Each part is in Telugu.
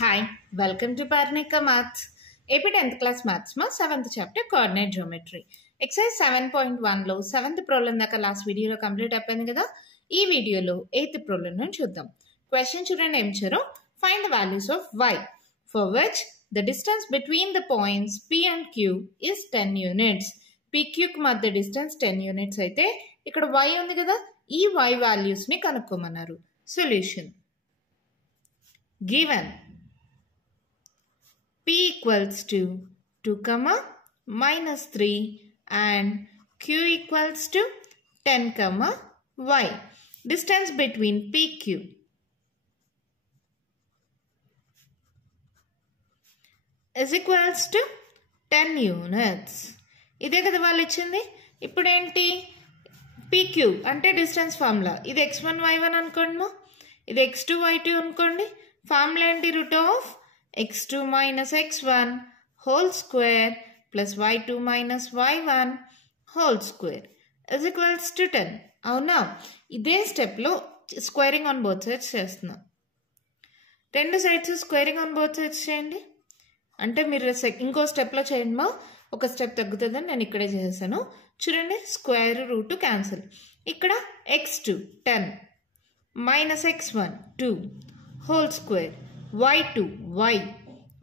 Hi, welcome to Parnika Maths. AP 10th class Maths ma 7th chapter coordinate geometry. Exercise 7.1 లో 7th problem దాకా లాస్ట్ వీడియోలో కంప్లీట్ అయిపోయింది కదా. ఈ వీడియోలో 8th problem ను చూద్దాం. క్వశ్చన్ చూడండి ఏం ఇచ్చారో. Find the values of y for which the distance between the points P and Q is 10 units. PQ కు మధ్య డిస్టెన్స్ 10 యూనిట్స్ అయితే ఇక్కడ y ఉంది కదా, ఈ y వాల్యూస్ ని కనుక్కోమన్నారు. Solution given P equals to 2, minus 3 and Q equals to 10, y. Distance between PQ is equals to 10 units. ఇదే కదా వాళ్ళు ఇచ్చింది. ఇప్పుడు ఏంటి PQ అంటే డిస్టెన్స్ ఫార్ములా. ఇది x1 y1 అనుకోండి, ఇది x2 y2 అనుకోండి. ఫార్ములా ఏంటి? Route of x2 minus x1 whole square plus y2 minus y1 whole square is equals to 10. అవునా? ఇదే స్టెప్లో స్క్వేరింగ్ ఆన్ బోత్ సైడ్స్ చేస్తున్నాం. రెండు sides squaring on both sides చేయండి. అంటే మీరు ఇంకో స్టెప్లో చేయండి మా, ఒక స్టెప్ తగ్గుతుందని నేను ఇక్కడే చేశాను. చూడండి, స్క్వేర్ రూట్ క్యాన్సిల్. ఇక్కడ x2 10 minus x1 2 whole square y2 y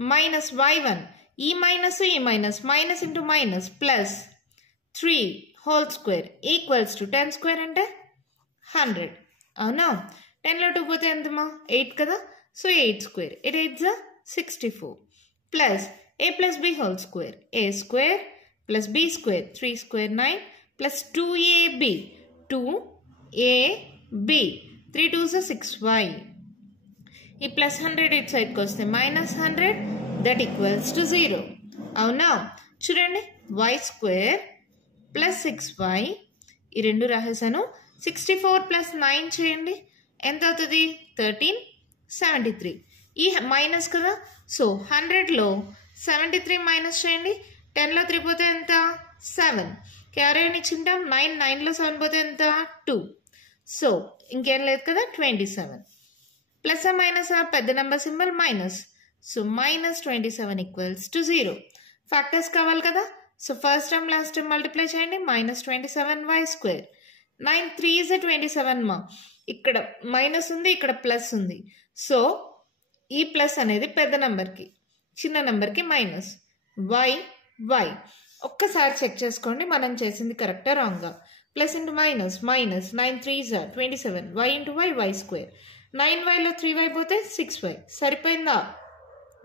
minus y1 e minus minus into minus plus 3 whole square equals to 10 square అంటే 100. అవునా? 10లో 2 పోతే ఎంతమా? 8 కదా. So 8 square, it is 64 plus a plus b whole square, a square plus b square 3 square 9 plus 2ab 2ab 3 2s 6y. ఈ ప్లస్ 100 ఇట్ సైడ్కి వస్తే మైనస్ 100, దట్ ఈక్వల్స్ టు 0. అవునా? చూడండి, వై స్క్వేర్ ప్లస్ 6y, ఈ రెండు రాసేసాను. 64 ప్లస్ 9 చేయండి, ఎంత అవుతుంది? 1373. ఈ మైనస్ కదా, సో 100లో 73 మైనస్ చేయండి. 10లో 3 పోతే ఎంత? 7. క్యారియర్ ఇచ్చింటాం. 9లో 7 పోతే ఎంత? 2. సో ఇంకేం లేదు కదా, 27. ప్లస్ మైనస్ పెద్ద number symbol minus, so minus 27 equals to 0. Factors కావాలి కదా, so first term last term multiply చేయండి. Minus 27 y square. 9 3 is 27 మా. ఇక్కడ మైనస్ ఉంది, ఇక్కడ ప్లస్ ఉంది. సో ఈ ప్లస్ అనేది పెద్ద నెంబర్కి, చిన్న నెంబర్కి మైనస్. వై వై ఒక్కసారి చెక్ చేసుకోండి మనం చేసింది కరెక్టా రాంగా. Plus into minus minus, 9 3 is 27 y into y y square. 9yలో 3y పోతే 6y. సరిపోయిందా?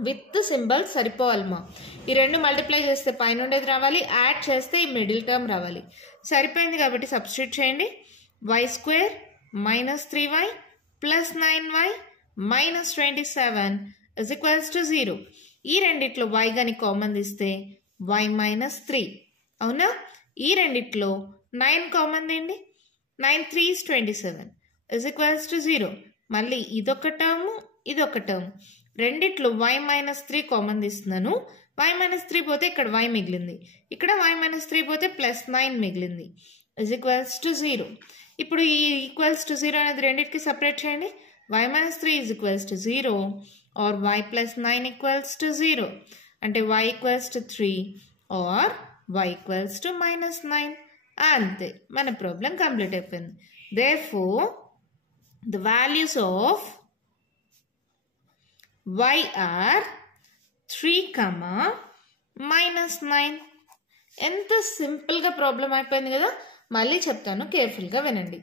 విత్ సింబల్ సరిపోవాలమ్మా. ఈ రెండు మల్టిప్లై చేస్తే పైన ఉండేది రావాలి, యాడ్ చేస్తే ఈ మిడిల్ టర్మ్ రావాలి. సరిపోయింది కాబట్టి సబ్స్టిట్యూట్ చేయండి. Y square minus 3y plus 9y minus 27 is equals to 0. ఈ రెండిట్లో y కానీ కామన్ తీస్తే y మైనస్ 3. అవునా? ఈ రెండిట్లో 9 కామన్ తీయండి. 9 3 is 27 ఇస్ ఈక్వల్స్ టు 0. మళ్ళీ ఇదొక టర్మ్, ఇదొక టర్మ్. రెండిట్లో y మైనస్ 3 కామన్ తీస్తున్నాను. y మైనస్ 3 పోతే ఇక్కడ y మిగిలింది, ఇక్కడ y మైనస్ 3 పోతే ప్లస్ 9 మిగిలింది. Is equals to 0. ఇప్పుడు ఈ ఈక్వల్స్ టు 0 అనేది రెండింటికి సపరేట్ చేయండి. y minus 3 is equals to 0 or y plus 9 equals to 0. అంటే y equals to 3 or y equals to minus 9. అంతే, మన ప్రాబ్లం కంప్లీట్ అయిపోయింది. Therefore the values of y are 3, minus 9. ఎంత సింపుల్గా ప్రాబ్లం అయిపోయింది కదా. మళ్ళీ చెప్తాను, కేర్ఫుల్గా వినండి.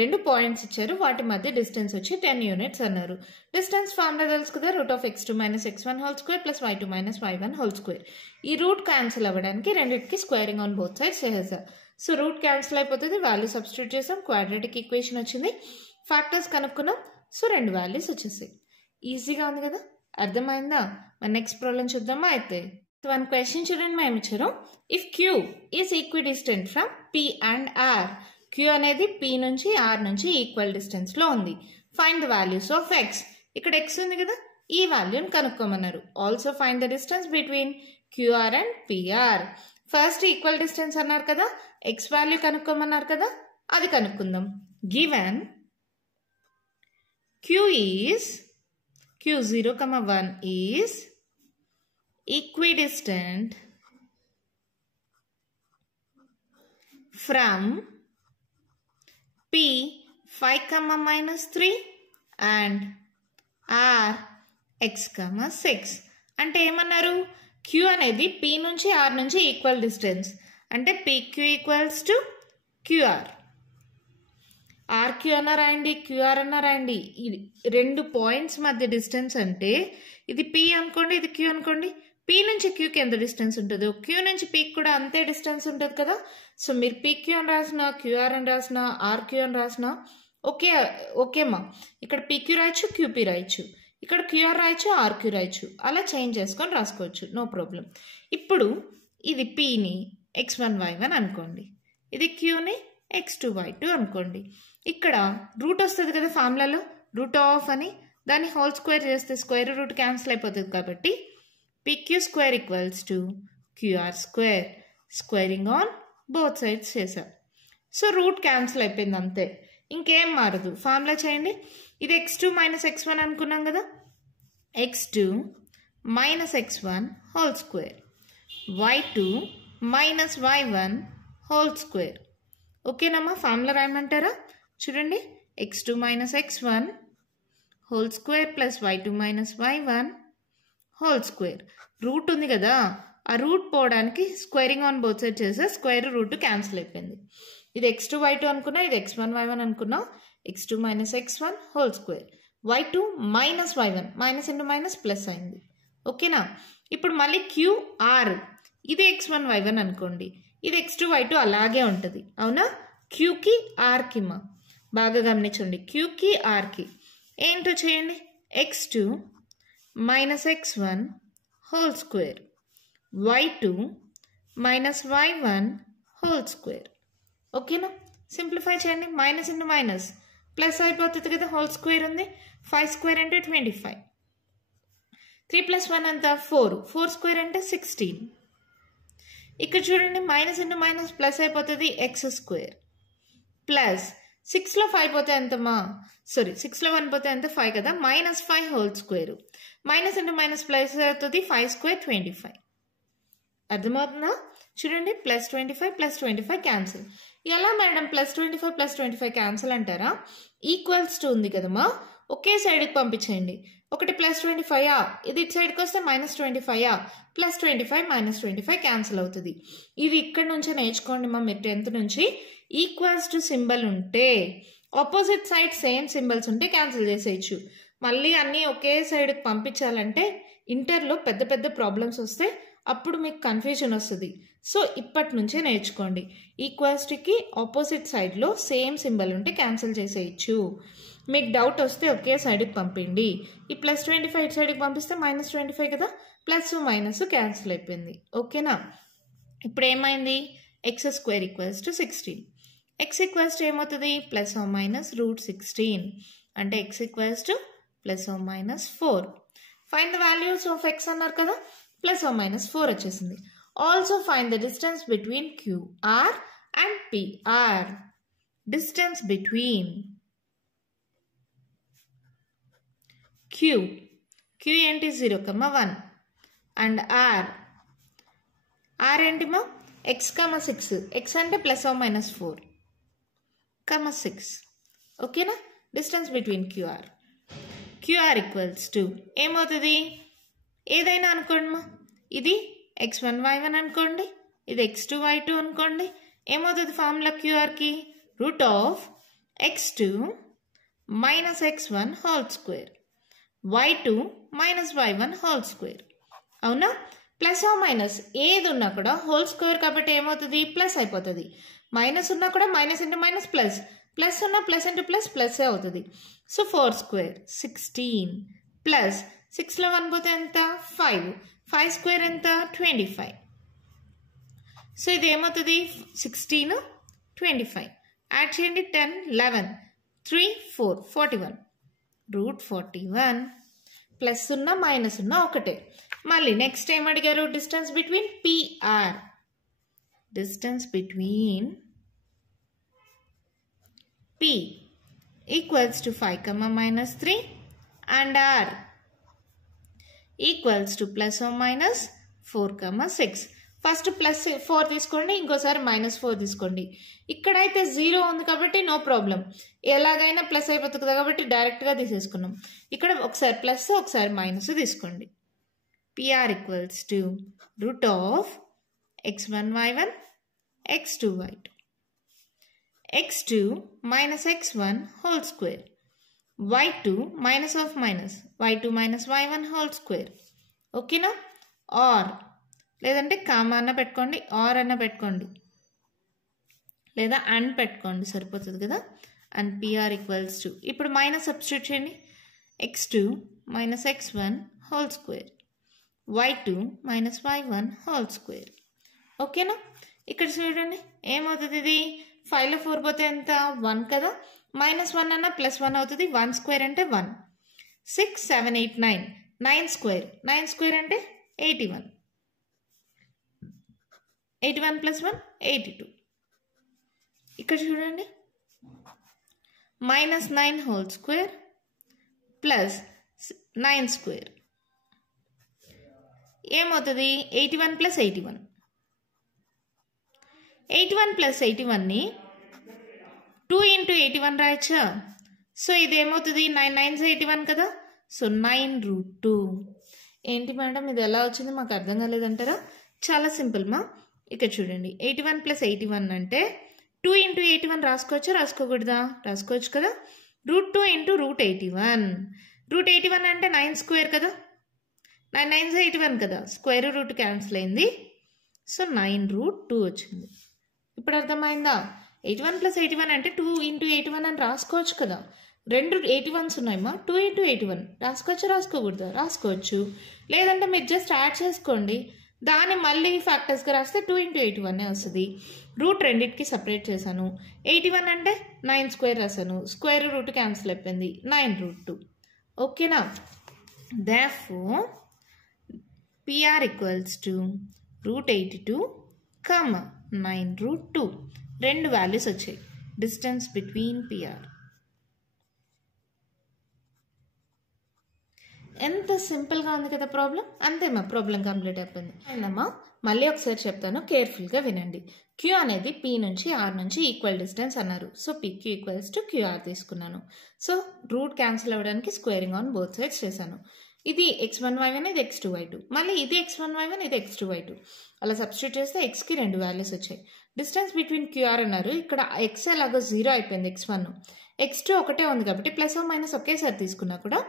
రెండు పాయింట్స్ ఇచ్చారు, వాటి మధ్య డిస్టెన్స్ వచ్చి 10 యూనిట్స్ అన్నారు. డిస్టెన్స్ ఫార్ములా తెలుసు కదా, root of x2 minus x1 whole square plus y2 minus y1 whole square. ఈ రూట్ క్యాన్సిల్ అవ్వడానికి రెండింటికి స్క్వేరింగ్ ఆన్ బోత్ సైడ్స్ చేసేసా. సో రూట్ క్యాన్సిల్ అయిపోతుంది, వాల్యూ సబ్స్టిట్యూట్ చేసాం, క్వాడ్రాటిక్ ఈక్వేషన్ వచ్చింది. ఫ్యాక్టర్స్ కనుక్కున్నాం, సో రెండు వాల్యూస్ వచ్చేసాయి. ఈజీగా ఉంది కదా, అర్థమైందా? మన నెక్స్ట్ ప్రాబ్లం చూద్దామా అయితే. వన్ క్వశ్చన్ చూడండి మేము ఇచ్చారు. If Q is equidistant from P and R, Q అనేది పి నుంచి ఆర్ నుంచి ఈక్వల్ డిస్టెన్స్లో ఉంది. Find the values of X. ఇక్కడ ఎక్స్ ఉంది కదా, ఈ వాల్యూని కనుక్కోమన్నారు. Also find the distance between QR and PR. First equal distance అన్నారు కదా, ఎక్స్ వాల్యూ కనుక్కోమన్నారు కదా, అది కనుక్కుందాం. Given Q Q 0, 1 is equidistant from P 5, minus 3 and R x, 6. అంటే ఏమన్నారు? Q అనేది P నుంచి R నుంచి ఈక్వల్ డిస్టెన్స్. అంటే PQ equals to QR. RQ అన్న రాయండి, QR అన్న రాయండి. ఇది 2 పాయింట్స్ మధ్య డిస్టెన్స్ అంటే ఇది P అనుకోండి, ఇది Q అనుకోండి. P నుంచి Qకి ఎంత డిస్టెన్స్ ఉంటుందో Q నుంచి Pకి కూడా అంతే డిస్టెన్స్ ఉంటుంది కదా. సో మీరు PQ అని రాసిన, QR అని రాసిన, RQ అని రాసిన ఓకేమ్మా. ఇక్కడ PQ రాయొచ్చు, QP రాయొచ్చు, ఇక్కడ QR రాయొచ్చు, RQ రాయొచ్చు. అలా చేంజ్ చేసుకొని రాసుకోవచ్చు, నో ప్రాబ్లం. ఇప్పుడు ఇది Pని x1 y1 అనుకోండి, ఇది Qని x2 y2 అనుకోండి. ఇక్కడ రూట్ వస్తుంది కదా ఫార్ములాలో, రూట్ ఆఫ్ అని, దాన్ని హోల్ స్క్వేర్ చేస్తే స్క్వేర్ రూట్ క్యాన్సిల్ అయిపోతుంది. కాబట్టి PQ square equals to QR square. Squaring on both sides చేసాం. సో రూట్ క్యాన్సిల్ అయిపోయింది అంతే, ఇంకేం మారదు. ఫార్ములా చేయండి. ఇది x2 మైనస్ x1 అనుకున్నాం కదా, x2 minus x1 whole square, y2 minus y1 whole square. ఓకేనమ్మా, ఫార్ములా రాయమంటారా? చూడండి, x2 minus x1 whole square plus y2 minus y1 whole square. Root ఉంది కదా, ఆ రూట్ పోవడానికి స్క్వేరింగ్ ఆన్ బోత్ సైడ్ చేస్తే స్క్వేర్ రూట్ క్యాన్సిల్ అయిపోయింది. ఇది x2 y2 అనుకున్నా, ఇది x1 y1 అనుకున్నా. x2 minus x1 whole square, y2 minus y1, minus into minus plus అయింది. ఓకేనా? ఇప్పుడు మళ్ళీ QR, ఇది x1 y1 అనుకోండి, ఇది x2 y2 అలాగే ఉంటుంది. అవునా? Qకి Rకి మా బాగా గమనించండి, Qకి Rకి ఏంటో చేయండి. x2 minus x1 whole square, y2 minus y1 whole square. ఓకేనా? సింప్లిఫై చేయండి. మైనస్ ఇంటూ మైనస్ ప్లస్ అయిపోతుంది కదా, హోల్ స్క్వేర్ ఉంది. 5 స్క్వేర్ అంటే 25, 3 ప్లస్ 1 అంతా 4, 4 స్క్వేర్ అంటే 16. ఇక్కడ చూడండి, మైనస్ ఇంటూ మైనస్ ప్లస్ అయిపోతుంది, ఎక్స్ స్క్వేర్ ప్లస్ 6లో 5 పోతే ఎంతమ్మా? సారీ, 6లో 1 పోతే ఎంత? 5 కదా, minus 5 whole square. Minus into minus plus అవుతుంది, 5 స్క్వేర్ 25. అర్థమవుతుందా? చూడండి, ప్లస్ 25 ప్లస్ 25 క్యాన్సిల్. ఎలా మేడం ప్లస్ 25 ప్లస్ 25 క్యాన్సిల్ అంటారా? ఈక్వల్స్ టు ఉంది కదమ్మా, ఒకే సైడ్కి పంపించేయండి. ఒకటి ప్లస్ 25, ఇది ఇటు సైడ్కి వస్తే మైనస్ 25, ప్లస్ 25 మైనస్ 25 క్యాన్సిల్ అవుతుంది. ఇది ఇక్కడ నుంచే నేర్చుకోండి మా, మీరు 10th నుంచి. ఈక్వల్స్ టు సింబల్ ఉంటే ఆపోజిట్ సైడ్ సేమ్ సింబల్స్ ఉంటే క్యాన్సిల్ చేసేయచ్చు. మళ్ళీ అన్నీ ఒకే సైడ్కి పంపించాలంటే ఇంటర్లో పెద్ద పెద్ద ప్రాబ్లమ్స్ వస్తే అప్పుడు మీకు కన్ఫ్యూజన్ వస్తుంది. సో ఇప్పటి నుంచే నేర్చుకోండి. ఈక్వాలిటీకి ఆపోజిట్ సైడ్లో సేమ్ సింబల్ ఉంటే క్యాన్సిల్ చేసేయచ్చు. మీకు డౌట్ వస్తే ఒకే సైడ్కి పంపిండి. ఈ ప్లస్ 25 ఇటు సైడ్కి పంపిస్తే మైనస్ 25 కదా, ప్లస్ మైనస్ క్యాన్సిల్ అయిపోయింది. ఓకేనా? ఇప్పుడు ఏమైంది? X square equals to 16. X equals to ఏమవుతుంది? Plus or minus root 16. అంటే X equals to plus or minus 4. Find the values of X అన్నారు కదా, ప్లస్ ఆర్ మైనస్ 4 వచ్చేసింది. Also find the distance between QR and PR. Distance between Q ఏంటి? 0, 1 అండ్ R ఏంటి మా? x, 6. x అంటే ప్లస్ ఆర్ మైనస్ 4, 6. ఓకేనా? Distance between QR equals to ఏమవుతుంది? ఏదైనా అనుకోండి మా, ఇది x1 y1 అనుకోండి, ఇది x2 y2 అనుకోండి. ఏమవుతుంది ఫార్ములా QRకి? Root of x2 minus x1 whole square, y2 minus y1 whole square. అవునా? ప్లస్ ఆర్ మైనస్ ఏది ఉన్నా కూడా హోల్ స్క్వేర్ కాబట్టి ఏమవుతుంది? ప్లస్ అయిపోతుంది. మైనస్ ఉన్నా కూడా minus into minus plus, plus ఉన్నా ప్లస్ ఇంటూ ప్లస్ ప్లస్ అవుతుంది. సో 4 స్క్వేర్ 16 ప్లస్ 6లో 1 పోతే ఎంత? 5. 5 స్క్వేర్ ఎంత? 25. సో ఇది ఏమవుతుంది? 16, 25. యాడ్ చేయండి. 10, 11, 3, 4, 41. రూట్ 41. ప్లస్ ఉన్న మైనస్ ఉన్న ఒకటే. మళ్ళీ నెక్స్ట్ ఏం అడిగారు? Distance between PR. Distance between P equals to 5, minus 3 and R equals to plus or minus 4,6. First plus 4 తీసుకోండి, ఇంకోసారి -4 తీసుకోండి. ఇక్కడైతే 0 ఉంది కాబట్టి నో ప్రాబ్లం, ఎలాగైనా ప్లస్ అయిపోతుంది కాబట్టి డైరెక్ట్గా తీసేసుకున్నాం. ఇక్కడ ఒకసారి ప్లస్ ఒకసారి మైనస్ తీసుకోండి. PR equals to root of x1y1 x2y2 x2 minus x1 whole square y2 minus of minus y2 minus y1 whole square. ఓకేనా? ఆర్ లేదంటే కామా అన్న పెట్టుకోండి, ఆర్ అన్న పెట్టుకోండి, లేదా అండ్ పెట్టుకోండి, సరిపోతుంది కదా. అండ్ PR ఈక్వల్స్ టు ఇప్పుడు మైనస్ సబ్స్టిట్యూట్ చేయండి. x2 minus x1 whole square y2 minus y1 whole square. ఓకేనా? ఇక్కడ చూడండి ఏమవుతుంది, ఇది 5లో 4 పోతే ఎంత 1 కదా, -1 అన్న +1 అవుతుంది. 1 స్క్వేర్ అంటే 1, 6 7 8 9, 9 స్క్వేర్, 9 స్క్వేర్ అంటే 81, 81 + 1 82. ఇక్కడ చూడండి -9 హోల్ స్క్వేర్ ప్లస్ 9 స్క్వేర్ ఏమవుతుంది, 81 + 81. 81 + 81ని 2 × 81 రాయచ్చా? సో ఇది ఏమవుతుంది, 9 9s 81 కదా, సో 9√2. ఏంటి మేడం ఇది ఎలా వచ్చింది మాకు అర్థం కాలేదంటారా? చాలా సింపుల్ మా. ఇక్కడ చూడండి 81 + 81 అంటే 2 × 81 రాసుకోవచ్చా రాసుకోకూడదా? రాసుకోవచ్చు కదా. √2 × √81. √81 అంటే 9 స్క్వేర్ కదా, 9 9s 81 కదా, స్క్వేర్ రూట్ క్యాన్సిల్ అయింది, సో 9√2 వచ్చింది. ఇప్పుడు అర్థమైందా? 81 + 81 అంటే 2 × 81 అని రాసుకోవచ్చు కదా. రెండు 81s ఉన్నాయమ్మా, 2 × 81 రాసుకోవచ్చు రాసుకోకూడదా? రాసుకోవచ్చు. లేదంటే మీరు జస్ట్ యాడ్ చేసుకోండి, దాన్ని మళ్ళీ ఫ్యాక్టర్స్గా రాస్తే 2 × 81 వస్తుంది. రూట్ రెండింటికి సపరేట్ చేశాను. 81 అంటే 9 స్క్వేర్ రాశాను, స్క్వేర్ రూట్ క్యాన్సిల్ అయిపోయింది, 9√2. ఓకేనా? therefore PR equals to √82, 9√2. రెండు వాల్యూస్ వచ్చాయి. Distance between PR. ఎంత సింపుల్గా ఉంది కదా ప్రాబ్లం. అంతేమా, ప్రాబ్లం కంప్లీట్ అయిపోయింది. అమ్మా మళ్ళీ ఒకసారి చెప్తాను, కేర్ఫుల్గా వినండి. Q అనేది P నుంచి R నుంచి ఈక్వల్ డిస్టెన్స్ అన్నారు. So PQ equals to QR తీసుకున్నాను. సో రూట్ క్యాన్సిల్ అవ్వడానికి స్క్వేరింగ్ ఆన్ బోత్ సైడ్స్ చేశాను. ఇది x1y1, ఇది x2y2, మళ్ళీ ఇది x1y1, ఇది x2y2. అలా సబ్స్టిట్యూట్ చేస్తే xకి రెండు వాల్యూస్ వచ్చాయి. డిస్టెన్స్ బిట్వీన్ QR అన్నారు. ఇక్కడ x అలాగో 0 అయిపోయింది, x1, x2 ఒకటే ఉంది కాబట్టి ప్లస్ ఆర్ మైనస్ ఒకేసారి తీసుకున్నా కూడా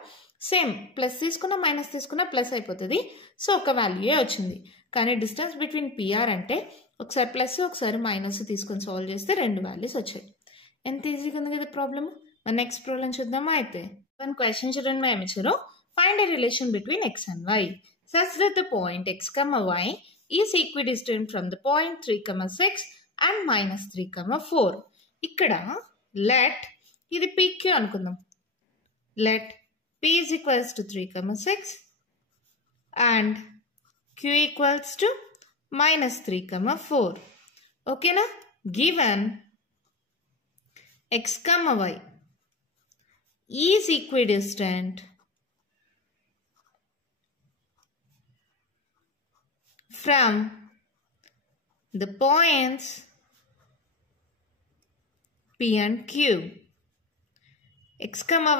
సేమ్, ప్లస్ తీసుకున్నా మైనస్ తీసుకున్నా ప్లస్ అయిపోతుంది. సో ఒక వాల్యూయే వచ్చింది. కానీ డిస్టెన్స్ బిట్వీన్ PR అంటే ఒకసారి ప్లస్ ఒకసారి మైనస్ తీసుకొని సాల్వ్ చేస్తే రెండు వాల్యూస్ వచ్చాయి. ఎంత ఈజీగా ఉంది కదా ప్రాబ్లమ్. మన నెక్స్ట్ ప్రాబ్లం చూద్దామా అయితే. వన్ క్వశ్చన్ చూడండి మా ఏమిచ్చారు. Find a relation between x and y such that the point x, y is equidistant from the point 3, 6 and -3, 4. ఇక్కడ let ఇది PQ అనుకుందాం. Let P is equals to 3, 6 and Q equals to -3, 4. ఓకేనా? Given x, y is equidistant from the points P and Q. x,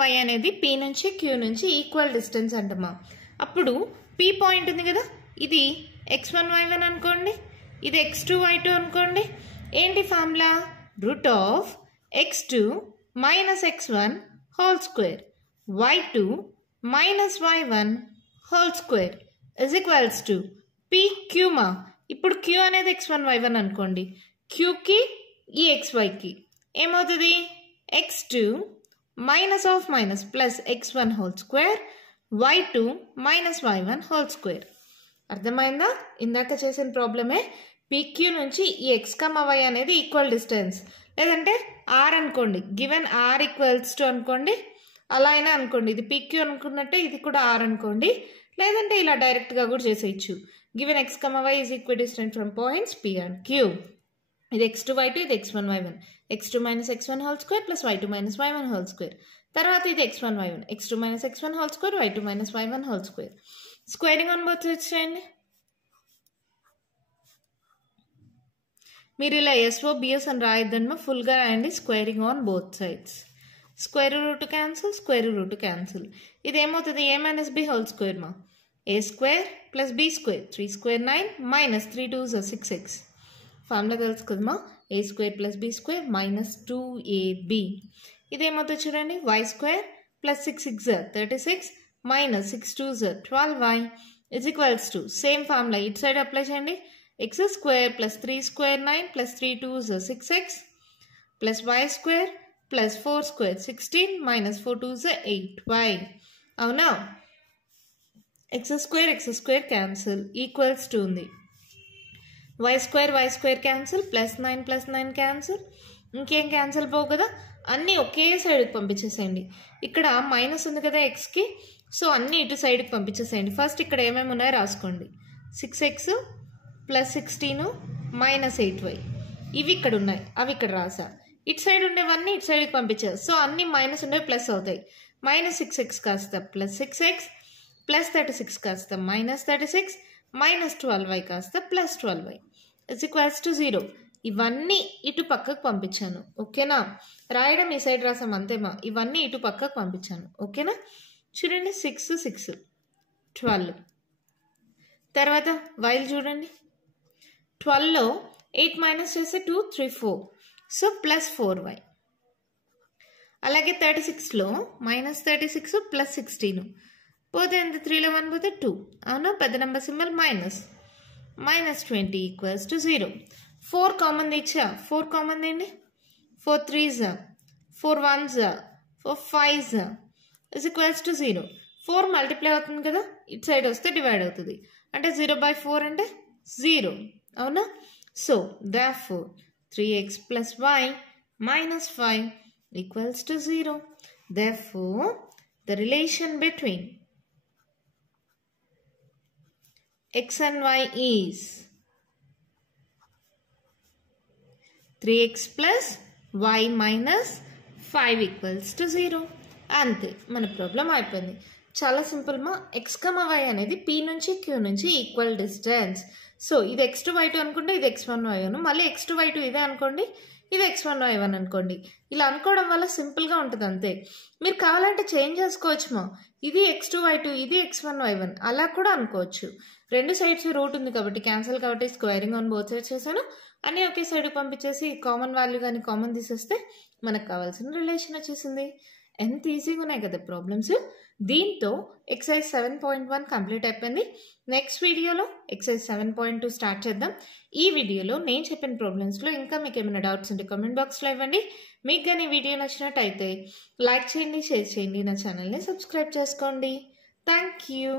y అనేది P నుంచి Q నుంచి ఈక్వల్ డిస్టెన్స్ అంటమా. అప్పుడు P పాయింట్ ఉంది కదా, ఇది x1, y1 అనుకోండి, ఇది x2, y2 అనుకోండి. ఏంటి formula? Route of x2 minus x1 whole square y2 minus y1 whole square is equals to PQ మా. ఇప్పుడు Q అనేది x1, y1 అనుకోండి, Qకి ఈ xyకి ఏమవుతుంది? x2 minus of minus plus x1 whole square y2 minus y1 whole square. అర్థమైందా? ఇందాక చేసిన ప్రాబ్లమే. PQ నుంచి ఈ x, y అనేది ఈక్వల్ డిస్టెన్స్, లేదంటే R అనుకోండి, గివెన్ R ఈక్వల్స్ టు అనుకోండి, అలా అయినా అనుకోండి. ఇది PQ అనుకున్నట్టే ఇది కూడా R అనుకోండి, లేదంటే ఇలా డైరెక్ట్గా కూడా చేసేయచ్చు. Given x, y is equidistant from points P and Q. ఇది x2, y2, ఇది x1, y1, x2 minus x1 whole square plus y2 minus y1 whole square. తర్వాత ఇది x1, y1, x2 minus x1 whole square, y2 minus y1 whole square. Squaring on both sides చేయండి. మీరు ఇలా ఎస్ఓ బిఎస్ అని రాయొద్దమ్మా, ఫుల్గా రాయండి. Squaring on both sides. Square root cancel, square root cancel. ఇది ఏమవుతుంది? A minus B whole square మా. A square plus B square, 3 square 9 minus 3 2 6x. Formula తెలుసు కదమ్మా, A square plus B square minus 2ab. ఇదేమవుతుంది చూడండి, y square plus 6 6 36 minus 6 2 12y is equals to same formula ఇటు సైడ్ అప్లై చేయండి. x square plus 3 square 9 plus 3 2 6x plus y square plus 4 square 16 minus 4 2 8y. అవునా? x square cancel equals to ఉంది. y square cancel, plus 9 cancel. ఇంకేం క్యాన్సిల్ పోవు కదా, అన్నీ ఒకే సైడ్కి పంపించేసేయండి. ఇక్కడ మైనస్ ఉంది కదా ఎక్స్కి, సో అన్నీ ఇటు సైడ్కి పంపించేసేయండి. ఫస్ట్ ఇక్కడ ఏమేమి ఉన్నాయో రాసుకోండి. 6x ప్లస్ 16 మైనస్ 8y ఇవి ఇక్కడ ఉన్నాయి, అవి ఇక్కడ రాసా. ఇటు సైడ్ ఉండేవన్నీ ఇటు సైడ్కి పంపించారు, సో అన్ని మైనస్ ఉండేవి ప్లస్ అవుతాయి. మైనస్ 6x కాస్త ప్లస్ 6x, ప్లస్ 36 కాస్త మైనస్ 36, మైనస్ 12y కాస్త plus 12y is equals to 0. ఇవన్నీ ఇటు పక్కకు పంపించాను. ఓకేనా? రాయడం ఈ సైడ్ రాసాం అంతేమా, ఇవన్నీ ఇటు పక్కకు పంపించాను. ఓకేనా? చూడండి, 6 6 12. తర్వాత వైల్ చూడండి, 12లో 8 మైనస్ చేస్తే 2 3 4, సో ప్లస్ 4y. అలాగే 36లో మైనస్ 36 ప్లస్ 16 పోతే ఎంత, 3లో 1 పోతే 2. అవునా? పెద్ద number symbol minus, minus 20 equals to 0. 4 common ఇచ్చా, 4 కామన్ అండి. 4 3s 4 1s 4 5s is equals to 0. 4 multiply అవుతుంది కదా, ఇటు సైడ్ వస్తే డివైడ్ అవుతుంది. అంటే 0/4 అంటే 0. అవునా? So therefore 3x plus y minus 5 equals to 0. Therefore the relation between x and y is 3x plus y minus 5 equals to 0. అంతే, మన ప్రాబ్లం అయిపోయింది. చాలా సింపుల్ మా. ఎక్స్ కమ వై అనేది పీ నుంచి క్యూ నుంచి ఈక్వల్ డిస్టెన్స్. సో ఇది x2 y2 అనుకుంటే ఇది x1 y1, మళ్ళీ x2 y2 ఇదే అనుకోండి, ఇది x1 y1 అనుకోండి. ఇలా అనుకోవడం వల్ల సింపుల్గా ఉంటుంది అంతే. మీరు కావాలంటే చేంజ్ చేసుకోవచ్చు మా, ఇది x2 y2 ఇది x1 y1 అలా కూడా అనుకోవచ్చు. రెండు సైడ్స్ రూట్ ఉంది కాబట్టి క్యాన్సిల్, కాబట్టి స్క్వేరింగ్ ఆన్ బోత్ సైడ్స్ చేశాను. అన్నీ ఒకే సైడ్కి పంపించేసి కామన్ వాల్యూ కానీ కామన్ తీసేస్తే మనకు కావాల్సిన రిలేషన్ వచ్చేసింది. ఎంత ఈజీగా ఉన్నాయి కదా ప్రాబ్లమ్స్. దీంతో ఎక్సైజ్ 7.1 కంప్లీట్ అయిపోయింది. నెక్స్ట్ వీడియోలో ఎక్సైజ్ 7.2 స్టార్ట్ చేద్దాం. ఈ వీడియోలో నేను చెప్పిన ప్రాబ్లమ్స్లో ఇంకా మీకు ఏమైనా డౌట్స్ ఉంటే కామెంట్ బాక్స్లో ఇవ్వండి. మీకు కానీ వీడియో నచ్చినట్టయితే లైక్ చేయండి, షేర్ చేయండి, నా ఛానల్ని సబ్స్క్రైబ్ చేసుకోండి. Thank you.